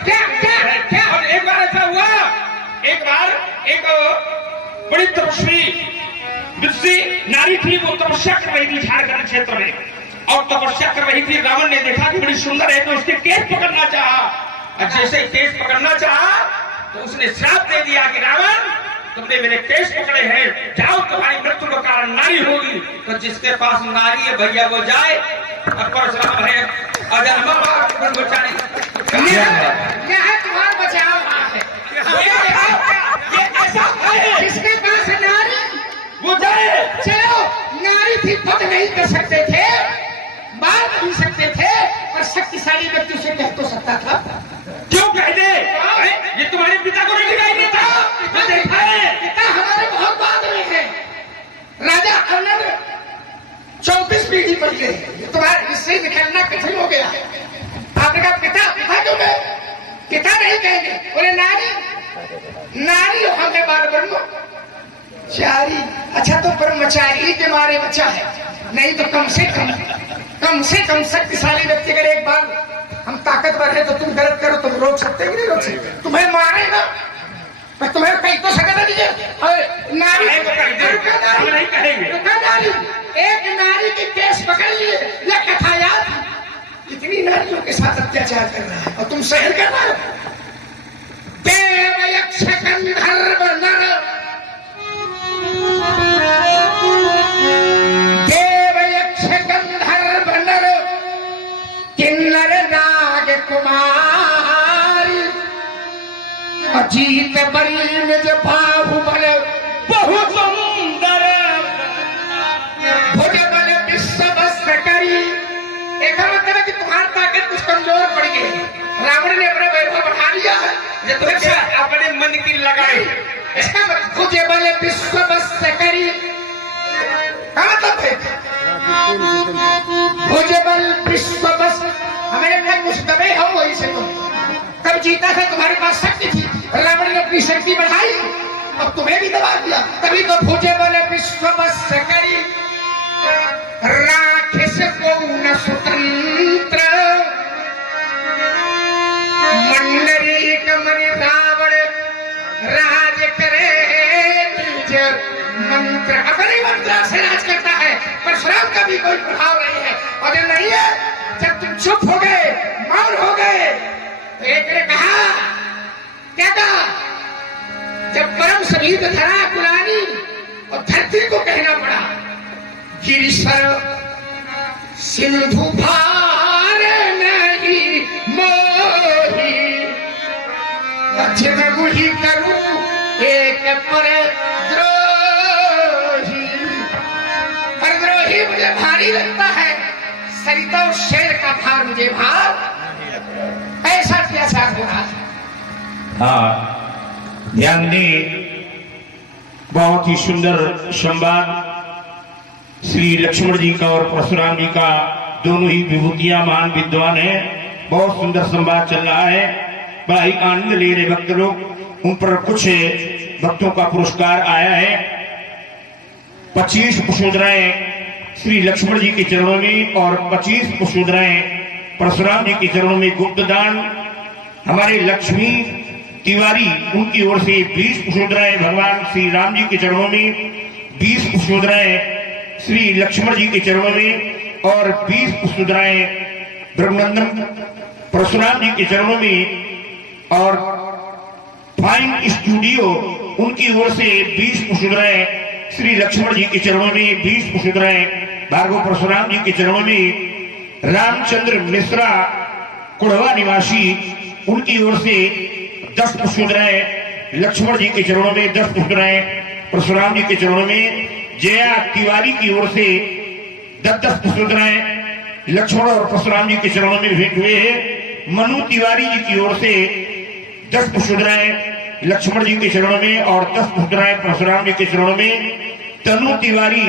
क्या क्या क्या? और एक बार ऐसा हुआ, एक बार एक बड़ी तपस्वी विद्सी नारी थी, वो तपस्या कर रही थी झारखंड क्षेत्र में, और तपस्या कर रही थी। रावण ने देखा कि बड़ी सुंदर है, तो उसके केस पकड़ना चाहा, और जैसे केस पकड़ना चाहा तो उसने श्राप दे दिया कि रावण, तुमने मेरे केस पकड़े हैं, जाओ, तुम्हारी मृत्यु का कारण नारी होगी। तो जिसके पास नारी है भैया वो जाए, और परशुराम है अजन्मा बचाने, क्या है तुम्हारा बचाव है? ये ऐसा है, जिसके पास नारी वो जाए। चलो, नारी थी पद नहीं कर सकते थे, बात नहीं सकते थे, और शक्तिशाली व्यक्ति से कह तो सकता था। क्यों कह दे? ये तुम्हारे पिता को नहीं दिखाई देता? मैं देखा है। पिता हमारे बहुत बाद में है, राजा अर्नब 34 पीढ़ी पहले। तुम्हारे इससे निकलना कठिन हो गया। आपने कहा पिता, पिता क्यों गए? पिता नहीं कहेंगे, बोले नारी, नारी होने बार ब्रह्मचारी। अच्छा, तो ब्रह्मचारी के मारे बच्चा है, नहीं तो कम से कम शक्तिशाली व्यक्ति अगर एक बार हम ताकतवर है तो तुम गलत करो, तुम रोक सकते कि नहीं रोक सकते? तुम्हें मारेगा, मैं तुम्हें कहीं तो सकता नहीं है। नारी नहीं कहेंगे, नारी, एक नारी की केस पकड़ लिए, यह कथा याद, इतनी नारियों के साथ अत्याचार कर रहा है और तुम सहन कर रहे हो। देव यक्ष गंधर्व नर, देव यक्ष गंधर्व नर, किन्नर नाग कुमारी, अजीत बरी निज बाहुबल बहु सुंदर, भुज बल विश्व वस्त्र करी। एक मतलब है कि तुम्हारी ताकत कुछ कमजोर पड़ गई, रावण ने अपना वैभव बढ़ा लिया है, अपने मन की लगाई। इसका मतलब भुज बल विश्व वस्त्र करी, मतलब है भुज बल विश्व वस्त्र, हमारे अंदर कुछ दबे हो वही से तुम कब जीता था, तुम्हारे पास शक्ति थी, रावण ने अपनी शक्ति बढ़ाई, अब तुम्हें भी दबा दिया, तभी तो भुजे बल विश्व वस्त्र करी, राक्षस को न स्वतंत्र, मंडरी कमर रावण राज करे निज मंत्र। अपने मंत्र से राज करता है, परशुराम का भी कोई प्रभाव नहीं है। और जब नहीं है, जब तुम चुप हो गए, मौन हो गए, तो एक ने कहा, क्या कहा? जब परम समीप धरा कुलानी और धरती को कहना पड़ा, गिरीश्वर सिंधु भार नहीं मोही, अक्षर मुही करूं एक पर द्रोही, परद्रोही मुझे भारी लगता है, सरिता और शेर का भार मुझे भार, ऐसा अत्याचार हो रहा है। हाँ, ध्यान दें, बहुत ही सुंदर संवाद श्री लक्ष्मण जी का और परशुराम जी का, दोनों ही विभूतियां महान विद्वान है। बहुत सुंदर संवाद चल रहा है, बड़ा ही आनंद ले रहे भक्त लोग। उन पर कुछ भक्तों का पुरस्कार आया है। 25 पुष्पोदराएं श्री लक्ष्मण जी के चरणों में और 25 पुष्पोदराएं परशुराम जी के चरणों में गुप्त दान। हमारे लक्ष्मी तिवारी, उनकी ओर से 20 पुष्पोदराएं भगवान श्री राम जी के चरणों में, 20 पुष्पोदराएं श्री लक्ष्मण जी के चरणों में और 20 पुष्पोदराएं ब्रह्मनंदन परशुराम जी के चरणों में, और फाइन स्टूडियो उनकी ओर से 20 पुष्पोदराएं श्री लक्ष्मण जी के चरणों में, 20 पुष्पोदराएं भार्गव परशुराम जी के चरणों में, रामचंद्र मिश्रा कुड़वा निवासी, उनकी ओर से 10 पुष्पोदराएं लक्ष्मण जी के चरणों में, 10 पुष्पोदराएं परशुराम जी के चरणों में, जया तिवारी की ओर से 10 पुष्पोदराएं लक्ष्मण और परशुराम जी के चरणों में भेंट हुए हैं। मनु तिवारी जी की ओर से 10 पुष्पोदराएं लक्ष्मण जी के चरणों में और 10 पुष्पोदराएं परशुराम जी के चरणों में। तनु तिवारी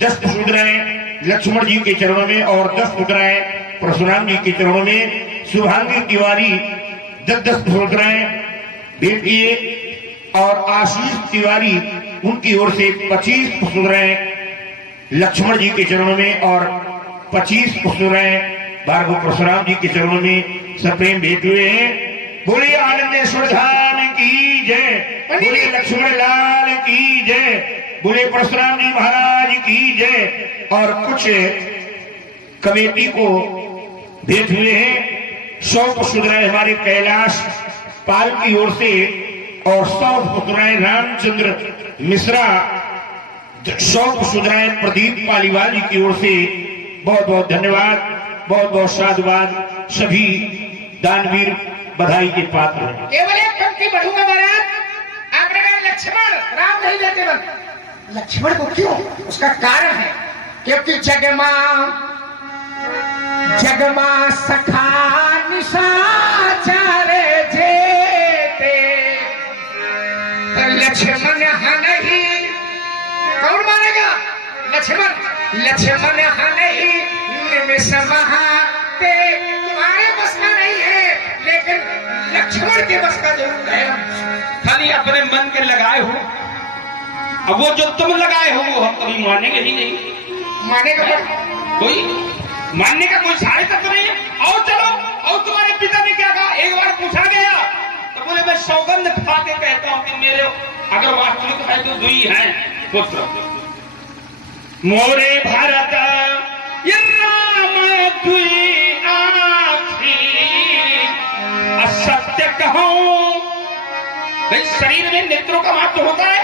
10 पुष्पोदराएं लक्ष्मण जी के चरणों में और 10 पुष्पोदराएं परशुराम जी के चरणों में। शुभांगी तिवारी 10 पुष्पोदराएं भेंट किए, और आशीष तिवारी उनकी ओर से 25 पुष्पोदराएं लक्ष्मण जी के चरणों में और 25 पुष्पोदराएं भार्गव परशुराम जी के चरणों में सप्रेम भेंट हुए हैं। बोलिए आनंदेश्वर धाम की जय, बोलिए लक्ष्मण लाल की जय, बोले परशुराम जी महाराज की जय। और कुछ कमेटी को भेज हुए हैं 100 पुष्पराय हमारे कैलाश पाल की ओर से और 100 पुष्पराय रामचंद्र मिश्रा, 100 पुष्पराय प्रदीप पालीवाल जी की ओर से बहुत बहुत धन्यवाद, बहुत बहुत साधुवाद। सभी दानवीर बधाई के पात्र हैं। केवल एक पंक्ति पढ़ूंगा महाराज, आपने कहा लक्ष्मण राम नहीं देते बन, लक्ष्मण को क्यों? उसका कारण है क्योंकि जगमा सखा निशाचर जेते लक्ष्मण हनहि, कौन मानेगा? लक्ष्मण हनहि निमिष महाते, तुम्हारे बस का नहीं है लेकिन लक्ष्मण के बस का जरूर है। खाली अपने मन के लगाए हो, अब वो जो तुम लगाए हो वो हम कभी मानेंगे ही नहीं। मानेगा कोई मानने का कोई सारे तत्व नहीं है। और चलो, और तुम्हारे पिता ने क्या कहा? एक बार पूछा गया तो बोले मैं सौगंध खा के कहता हूं कि मेरे अगर वास्तविक है तो 2 हैं पुत्र, मोरे भारत ये राम 2 आँखी, असत्य कहूं भाई शरीर में नेत्रों का महत्व होता है।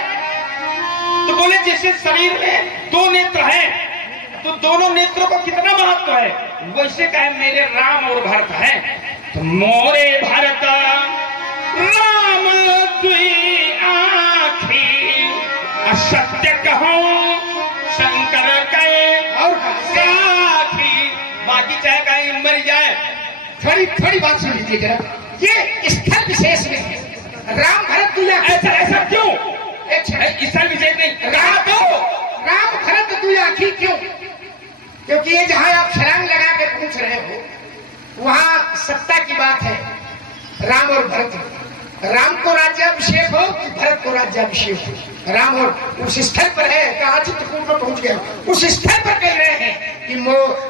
तो बोले जैसे शरीर में 2 नेत्र हैं तो दोनों नेत्रों का कितना महत्व है, वैसे कहे मेरे राम और भरत है। तो मोरे भरत राम 2 आँखी, असत्य कहूं शंकर कहे और साखी, बाकी चाहे कहीं मर जाए। थोड़ी बात सुन लीजिए जरा, ये स्थल विशेष में है। राम भरत तुया, ऐसा क्यों? स्थल विशेष नहीं, राम भरत तुया आखिर क्यों? क्योंकि ये जहां आप छलांग लगा के पूछ रहे हो वहां सत्ता की बात है। राम और भरत, राम को राज्याभिषेक हो कि भरत को राज्याभिषेक हो, राम और उस स्थल पर है, कहा चित्रकूट में पहुंच गया, उस स्थल पर कह रहे हैं कि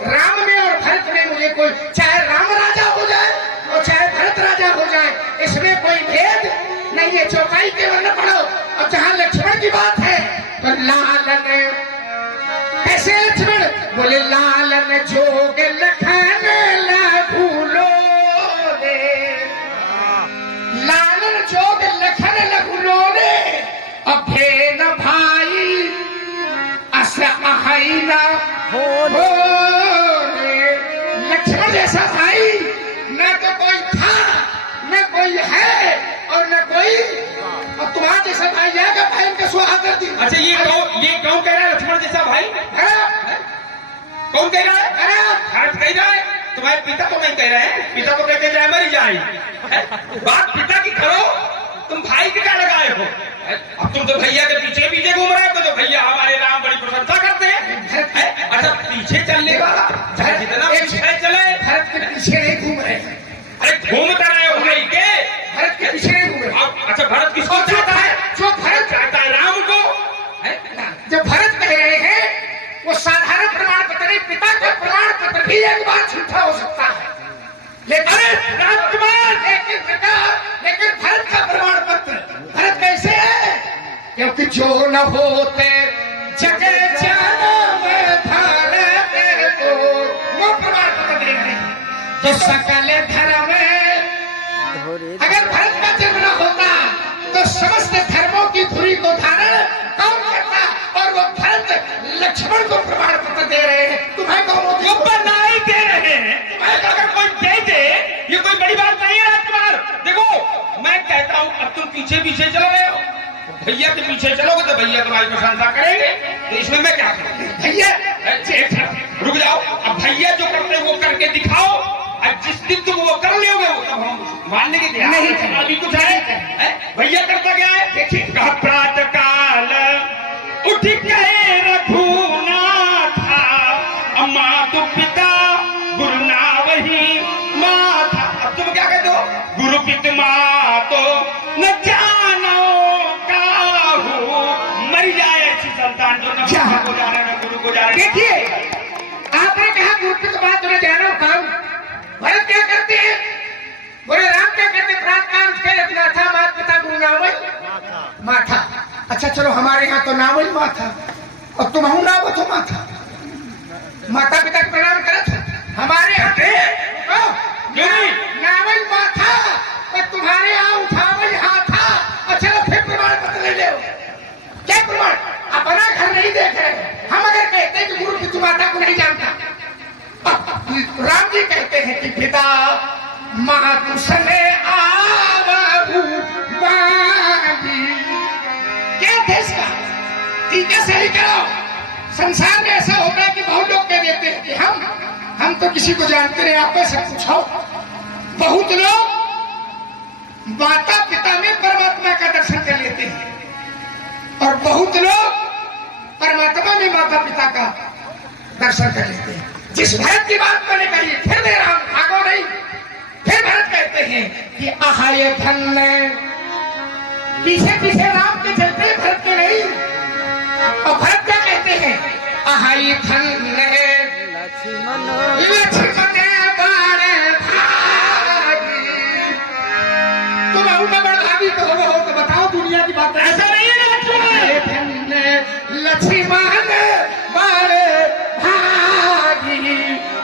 राम में और भरत में मुझे कोई, चाहे राम राजा हो जाए और चाहे भरत राजा हो जाए, इसमें कोई भेद नहीं है। चौपाई के वर्ण पढ़ो। और जहां लक्ष्मण की बात है तो लालन, कैसे लक्ष्मण? बोले लालन जोग लखन लघुलो रे, लालन जोग लखन लघुलो रे, अभेन भाई अस अहिना हो रे। लक्ष्मण जैसा भाई न तो कोई था, न कोई है और न कोई, और तुम्हारा जैसा भाई जाएगा भाई उनका सुहा कर दी। अच्छा ये कौन कह रहा है लक्ष्मण जैसा भाई? कौन कह रहा है? भरत कह रहा है, तुम्हारे पिता तो नहीं कह रहे हैं। पिता तो कहते जाए मर जाए। बात पिता की करो, तुम भाई के क्या लगाए हो? अब तुम तो भैया के पीछे पीछे घूम रहे हो, तो भैया हमारे राम बड़ी प्रशंसा करते हैं। अच्छा पीछे चलने वाला जितना पीछे चले, भरत के पीछे नहीं घूम रहे। अरे घूमता रहे हो भाई के, भरत के पीछे नहीं घूम रहे। अच्छा भरत किसको चाहता है? जो भरत चाहता है राम को। जो भरत कह रहे हैं वो साधारण प्रमाण पत्र नहीं, पिता का प्रमाण पत्र भी एक बार झूठा हो सकता है, लेकिन राजकुमार लेकिन भरत का प्रमाण पत्र, भरत कैसे है? क्योंकि जो न होते जग जन्म धरते को, वो प्रमाण पत्र दे रहे हैं। तो सकल धर्म, अगर भरत का जन्म न होता तो समस्त धर्मों की धुरी को धारण कौन करता? और वो भरत लक्ष्मण को प्रमाण पत्र दे रहे हैं। तुम्हें कौन नहीं दे रहे हैं? अगर कोई दे दे, ये कोई बड़ी बात नहीं है राजकुमार। देखो मैं कहता हूँ अब तुम पीछे पीछे चल रहे हो, भैया के पीछे चलोगे तो भैया तुम्हारी प्रशंसा करेंगे, तो इसमें मैं क्या करूँ? भैया रुक जाओ, अब भैया जो करते हैं वो करके दिखाओ। अब जिस दिन तुम वो कर लोगे वो तब हम मानने के तैयार नहीं। अभी कुछ है भैया करता क्या है? देखिए प्रातः काल उठ गए रघुनाथ, मातु पिता गुरु ना वही माथा। अब तुम क्या कहते हो? गुरु पिता मातो न जानो काहू, मर जाए ऐसी संतान जो न पिता को जाने न गुरु को जाने। देखिए आपने कहा गुरु पिता मातो न जानो काहू, भरत क्या करते हैं? बोले राम क्या करते? प्रातः अच्छा चलो, हमारे यहाँ तो नावल माथा और तुम हूं नाव तो माथा, माता पिता को प्रणाम करत। हमारे यहाँ नावल माथा और तुम्हारे यहाँ उठावल हाथा। अच्छा फिर प्रमाण पत्र ले लो। क्या प्रमाण? अपना घर नहीं देख रहे हम। अगर कहते हैं कि गुरु पितु माता को नहीं जानता, राम जी कहते हैं कि पिता मातु सने आवहु मागी। क्या थे इसका? ठीक है, सही करो। संसार में ऐसा होता है कि बहुत लोग कह देते हैं कि हम तो किसी को जानते नहीं, आप से पूछो। बहुत लोग माता पिता में परमात्मा का दर्शन कर लेते हैं और बहुत लोग परमात्मा में माता पिता का दर्शन कर लेते हैं। जिस भरत की बात मैंने कही, फिर मेरा राम भागो नहीं। फिर भरत कहते हैं कि आहाय धन, पीछे पीछे राम के चलते भरत के नहीं। और भरत क्या कहते हैं? आहाय धन लक्ष्मण बाणे भागी। तुम अरुण भागी तो हो तो बताओ, दुनिया की बात ऐसा नहीं है। लक्ष्मण बाणे भागी।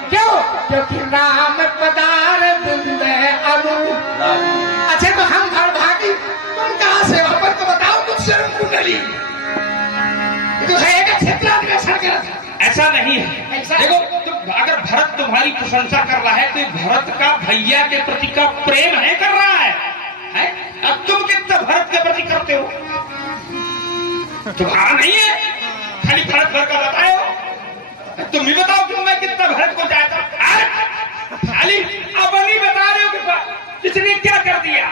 क्यों? क्योंकि राम पदार बिंदे अनु। अच्छा तो हम घर भागी, तुम कहां से हो? पर तो बताओ, कुछ शर्म कुंडली तो है एक क्षेत्र में सरकार। ऐसा नहीं है। देखो, अगर भरत तुम्हारी प्रशंसा कर रहा है तो भरत का भैया के प्रति का प्रेम है कर रहा है? अब तुम कितना भरत के प्रति करते हो? तुम्हारा नहीं है, खाली भरत भर का बताओ। तुम ही बताओ कि मैं कितना भरत को चाहता हूं। खाली अब नहीं बता रहे हो कि इसने क्या कर दिया।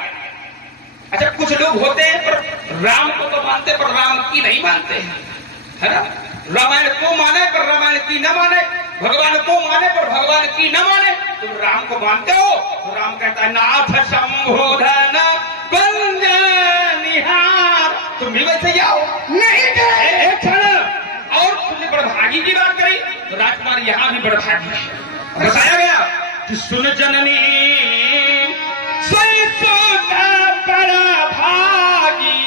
अच्छा, कुछ लोग होते हैं पर राम को तो मानते पर राम की नहीं मानते हैं, है ना? रामायण को माने पर रामायण की न माने, भगवान को माने पर भगवान की न माने। तुम राम को मानते हो तो राम कहता है नाथ संबोधन बंद निहार। तुम भी वैसे ही आओ। नहीं एक क्षण। और तुमने बड़भागी की बात करी तो राजकुमार यहाँ भी बड़भागी है। बताया गया कि सुन जननी सोई सुता बड़भागी,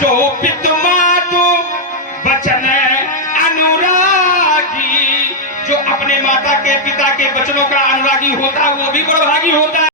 जो पितु मातु वचन अनुरागी। जो अपने माता के पिता के वचनों का अनुरागी होता है वो भी बड़भागी होता है।